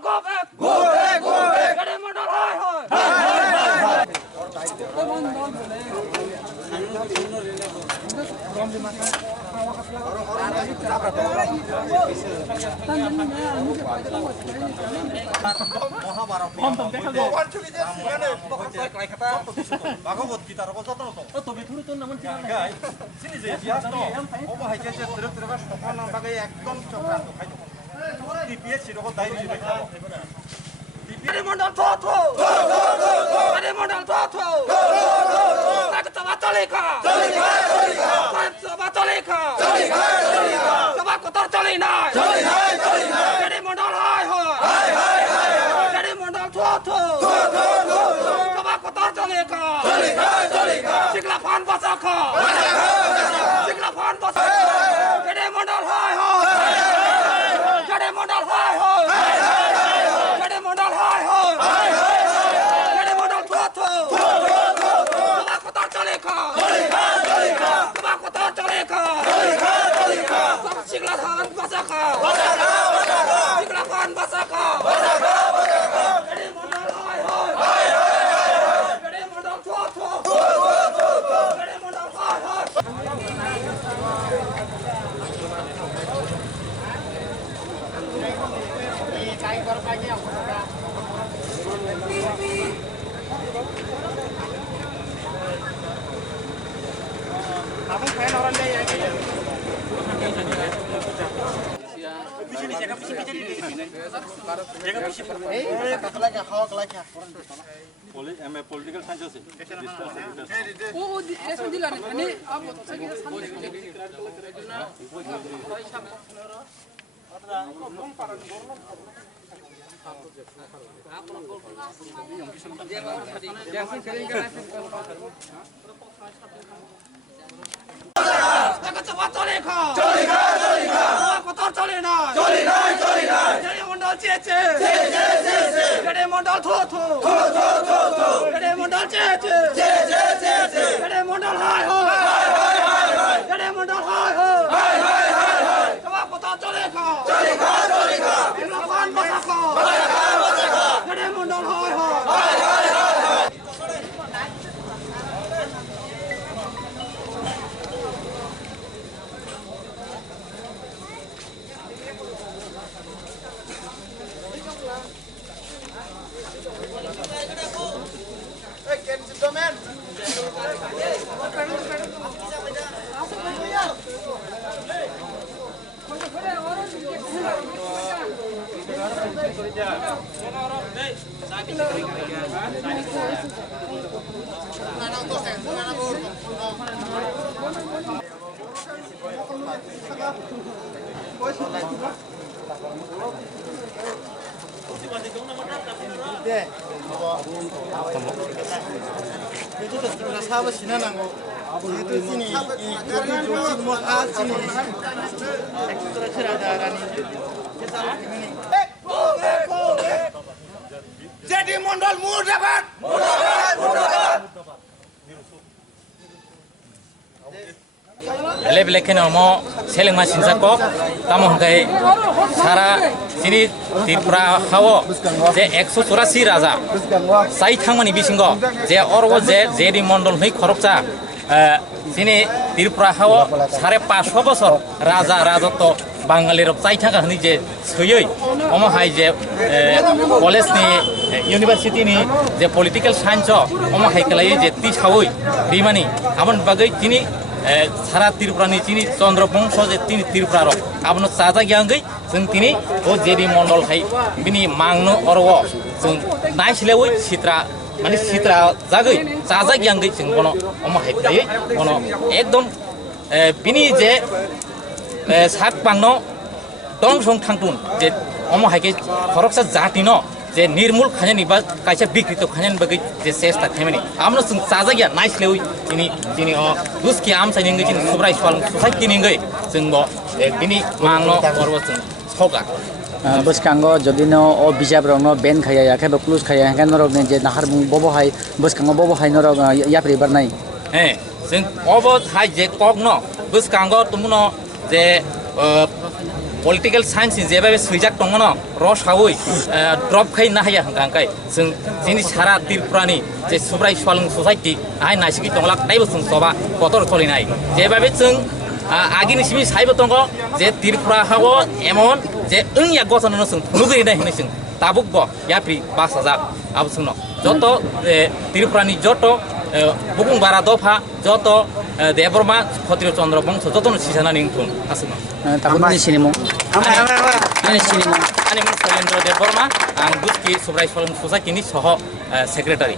go back. Go back, go back. Gade mandal hai hai. ভাগবত গীতার যত্ন তবে পুরো তোর নাম চিনি যে ইতিহাস তো অবহাইকে যে দূরে দূরে সফল নামটাকে একদম চক্রান্ত খাইতো টিপিএস এরকম দায়িত্ব দেখতে Gade mandal tho tho. Gade mandal tho tho. Tak coba tolika. Tolika. Coba tolika. Coba kotor coli nai. Gade mandal hai hai. Gade mandal tho tho. Coba kotor tolika. Sikla phan basaka. Sikla phan basaka. Gade mandal hai hai. Gade mandal hai hai. Gade mandal hai hai. Gade mandal tho tho. Coba kotor tolika. Coba kotor tolika. Sikla phan basaka. Sikla phan basaka. Gade mandal hai hai. Gade mandal tho tho. Gade mandal hai hai. Political science আছে Jaga coba tolika. Coba kotor coli nai. Gade mandal cece. Gade mandal tho tho. Gade mandal cece. Gade mandal hai hai. Gade mandal hai hai. Coba kotor tolika. Sikla phan basaka. Gade mandal hai hai. 사업 지나나고 itu sini semua sini ekstra ceradaran ini Jadi mandal murdabat. Ele belekene omo seleng ma sinjako tamo hongkai sara sini Tripura hawo je 184 raja sai thangmani bisingo je orgo je jedi mondol hoi khorokcha sini Tripura hawo 550 বছর রাজা রাজত্ব বাঙালির চাই থাকা হনি যে সইই ওমো high যে college নি university নি যে পলিটিক্যাল সায়েন্স ওমো হাই কলাই যে তি সাউই বিমানি আমন বাগৈ তিনি সারা ত্রিপুরানি চিনি চন্দ্রবংশ যে তিনি ত্রিপুরার আপন চাজা গিয়াঙ্গৈ जों তিনি ও জেডি মন্ডল হাই বিনি মাংনো অরও जों নাইছিলেওই সিত্রা মানে সিত্রা জাগৈ চাজা গিয়াঙ্গৈ जों বনো ওমো হাই কলাই বনো একদম বিনি যে সাত পাংনো দংসং থাংতুন যে ওমো হাইকে খরকসা জাতিনো যে নির্মূল খাজানি বা কাইসা বিকৃত খাজানি বাগৈ যে চেষ্টা খাইমানি আমনো जों চাজা গিয়া নাইছিলেওই তিনি তিনি দুসকি আমসাইनि जों सुब्राय सवाल ससाइटि निंगै जों ब बिनि मांनो अरबो जों सगा boskango যদি no o bijab rong no ben khaya ya khaba close khaya han norok ne je nahar bung bobo hai boskango bobo hai norok ya pri bar nai he जों अबो हाय जे कक न boskango tumuno je political science जेबाबे सुइजाक दङ रस हावै drop खाइ ना हाया हांखाय जों जोंनि सारा त्रिपुरानि जे सुब्राय स्वालुं ससाइटि आहाय नासिकि दंला दाइबो जों सबा कतर चलिनाय जेबाबे जों आगिनि सिमि साइबो दङ जे त्रिपुरा हावो एमन जे ओंया गसननो जों थुनुगैनाय होनो जों ताबुक ब याप्रि 5000 आबो जोंनो जत त्रिपुरानि जत बुकुं बारा दफा जत देबरमा क्षत्रिय चन्द्र बंश जतनो सिसानानै थुन आसनो ताबुकनि सिनेमा आनि सिनेमा आनि मुं शैलेन्द्र देबबर्मा आं गुस्की सुब्राय स्वालुं ससाइटिनि सह सेक्रेटारि